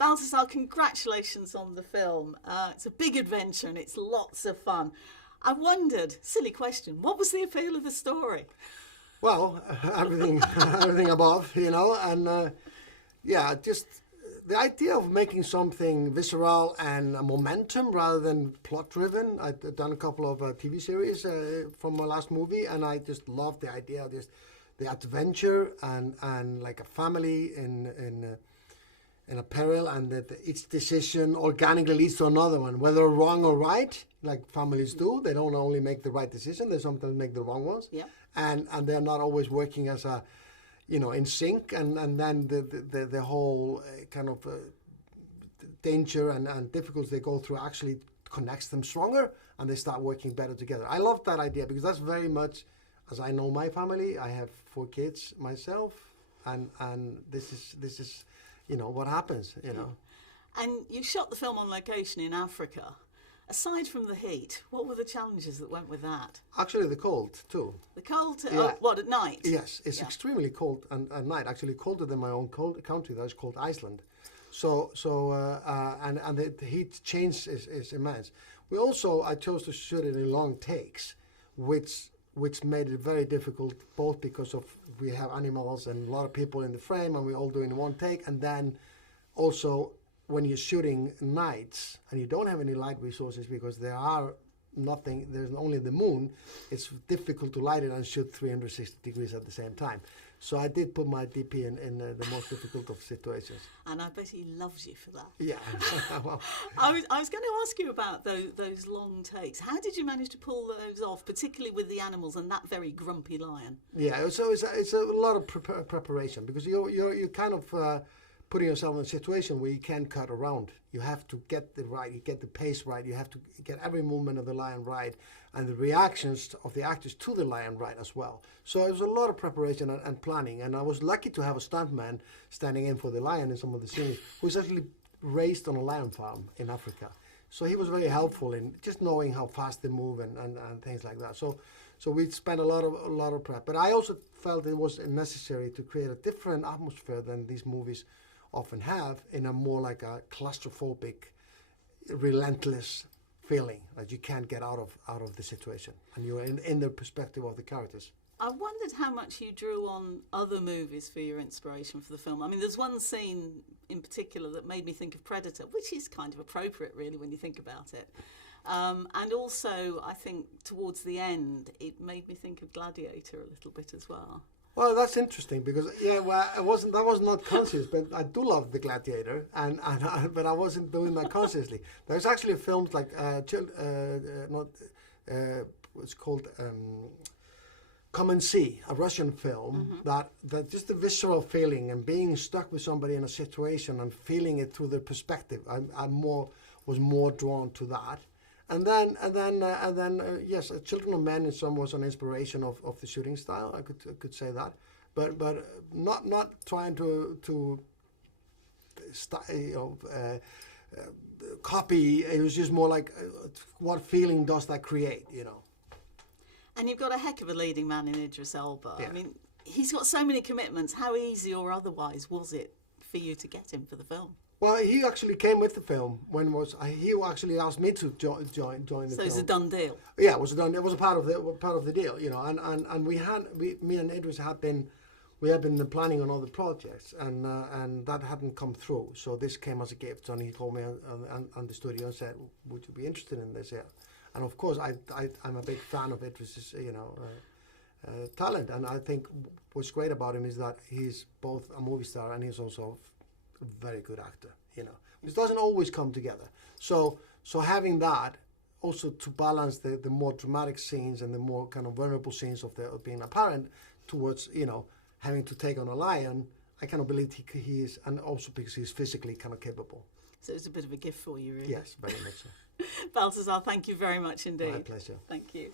Baltasar, congratulations on the film. It's a big adventure and it's lots of fun. I wondered, silly question, what was the appeal of the story? Well, everything, everything above, and just the idea of making something visceral and momentum rather than plot-driven. I've done a couple of TV series from my last movie, and I just loved the idea of just the adventure and like a family in a peril, and that each decision organically leads to another one, whether wrong or right, like families do. They don't only make the right decision; they sometimes make the wrong ones. Yeah. And they're not always working as a, in sync. And then the whole kind of danger and difficulties they go through actually connects them stronger, and they start working better together. I love that idea because that's very much, as I know my family. I have 4 kids myself, and this is. What happens, And you shot the film on location in Africa. Aside from the heat, what were the challenges that went with that? Actually, the cold, too. The cold? Yeah. What, at night? Yes, it's extremely cold at night. Actually, colder than my own country. That is called Iceland. And the heat change is immense. I chose to shoot it in long takes, which made it very difficult, both because of we have animals and a lot of people in the frame, and we all do it in one take. And then also when you're shooting nights and you don't have any light resources because there's only the moon, it's difficult to light it and shoot 360 degrees at the same time. So I did put my DP in the most difficult of situations. And I bet he loves you for that. Yeah. Well, I was going to ask you about those long takes. How did you manage to pull those off, particularly with the animals and that very grumpy lion? Yeah, so it's a lot of preparation, because you're kind of putting yourself in a situation where you can't cut around. You have to get the pace right. You have to get every movement of the lion right, and the reactions of the actors to the lion right as well. So it was a lot of preparation and planning, and I was lucky to have a stuntman standing in for the lion in some of the scenes, who's actually raised on a lion farm in Africa. So he was very helpful in just knowing how fast they move and things like that. So we spent a lot of prep. But I also felt it was necessary to create a different atmosphere than these movies often have, in a more like a claustrophobic, relentless feeling that you can't get out of the situation, and you're in the perspective of the characters. I wondered how much you drew on other movies for your inspiration for the film. I mean, there's one scene in particular that made me think of Predator, which is kind of appropriate, really, when you think about it. And also, I think, towards the end, it made me think of Gladiator a little bit as well. Well, that's interesting, because that was not conscious, but I do love The Gladiator, but I wasn't doing that consciously. There's actually films like it's called Come and See, a Russian film, that just the visceral feeling and being stuck with somebody in a situation and feeling it through their perspective. I was more drawn to that. And then, yes, Children of Men in some was an inspiration of the shooting style. I could say that, but not trying to copy. It was just more like, what feeling does that create, And you've got a heck of a leading man in Idris Elba. Yeah. I mean, he's got so many commitments. How easy or otherwise was it for you to get him for the film? Well, he actually came with the film. He actually asked me to join the film. So it's a done deal. Yeah, it was done. It was a part of the deal, And me and Idris had been planning on other projects, and that hadn't come through. So this came as a gift, and he called me on the studio and said, "Would you be interested in this?" Yeah, and of course I'm a big fan of Idris's talent, and I think what's great about him is that he's both a movie star and he's also a very good actor, which doesn't always come together. So having that also to balance the more dramatic scenes and the more kind of vulnerable scenes of being a parent towards, having to take on a lion, I kind of believe he is, and also because he's physically kind of capable. So it's a bit of a gift for you, really. Yes, very much so. Baltasar, thank you very much indeed. My pleasure. Thank you.